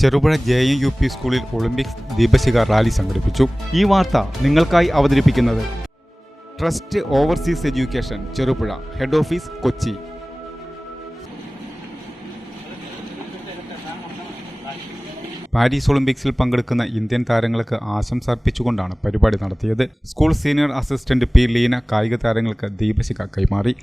Cherupuzha J E U P സ്കൂളിൽ Olympics ദീപശിഖ rally സംഘടിപ്പിച്ചു. ഈ വാർത്ത നിങ്ങൾക്കായി അവതരിപ്പിക്കുന്നത് trust overseas education Cherupuzha head office Kochi. Paris ഒളിമ്പിക്സിൽ പങ്കെടുക്കുന്ന ഇന്ത്യൻ താരങ്ങൾക്ക് ആശംസ അർപ്പിച്ചുകൊണ്ടാണ് പരിപാടി നടത്തിയത്. School senior assistant P Leena കായിക താരങ്ങൾക്ക് ദീപശിഖ കൈമാറി.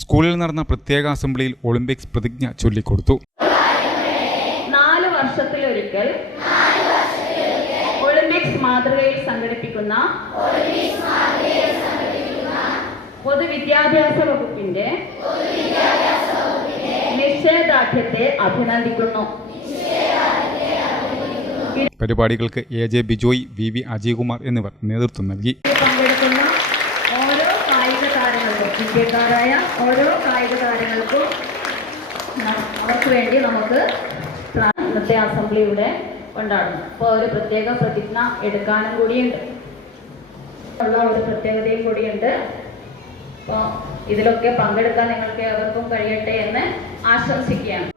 സ്കൂളിൽ നടന്ന പ്രത്യേക അസംബ്ലിയിൽ ഒളിമ്പിക്സ് പ്രതിജ്ഞ ചൊല്ലിക്കൊടുത്തു. നാല് വർഷത്തിലൊരിക്കൽ ഒളിമ്പിക്സ് മാതൃകയിൽ സംഘടിപ്പിക്കുന്ന പൊതുവിദ്യാഭ്യാസ വകുപ്പിന്റെ നിശ്ചയദാർഢ്യത്തെ അഭിനന്ദിക്കുന്നു. പരിപാടികൾക്ക് A J Bijoy V V Ajaykumar എന്നിവർ നേതൃത്വം നൽകി ഇതിൽ പങ്കെടുക്കുന്ന ഓരോ കായിക ഇന്ത്യക്കാരായ ഓരോ കായിക താരങ്ങൾക്കും അവർക്ക് വേണ്ടി നമുക്ക് ഇന്നത്തെ അസംബ്ലിയുടെ കൊണ്ടാടുന്നു. അപ്പോൾ ഒരു പ്രത്യേക പ്രതിജ്ഞ എടുക്കാനും കൂടിയുണ്ട്. ഉള്ള ഒരു പ്രത്യേകതയും കൂടിയുണ്ട്. അപ്പോൾ ഇതിലൊക്കെ പങ്കെടുക്കാൻ നിങ്ങൾക്ക് എവർക്കും കഴിയട്ടെ എന്ന് ആശംസിക്കുകയാണ്.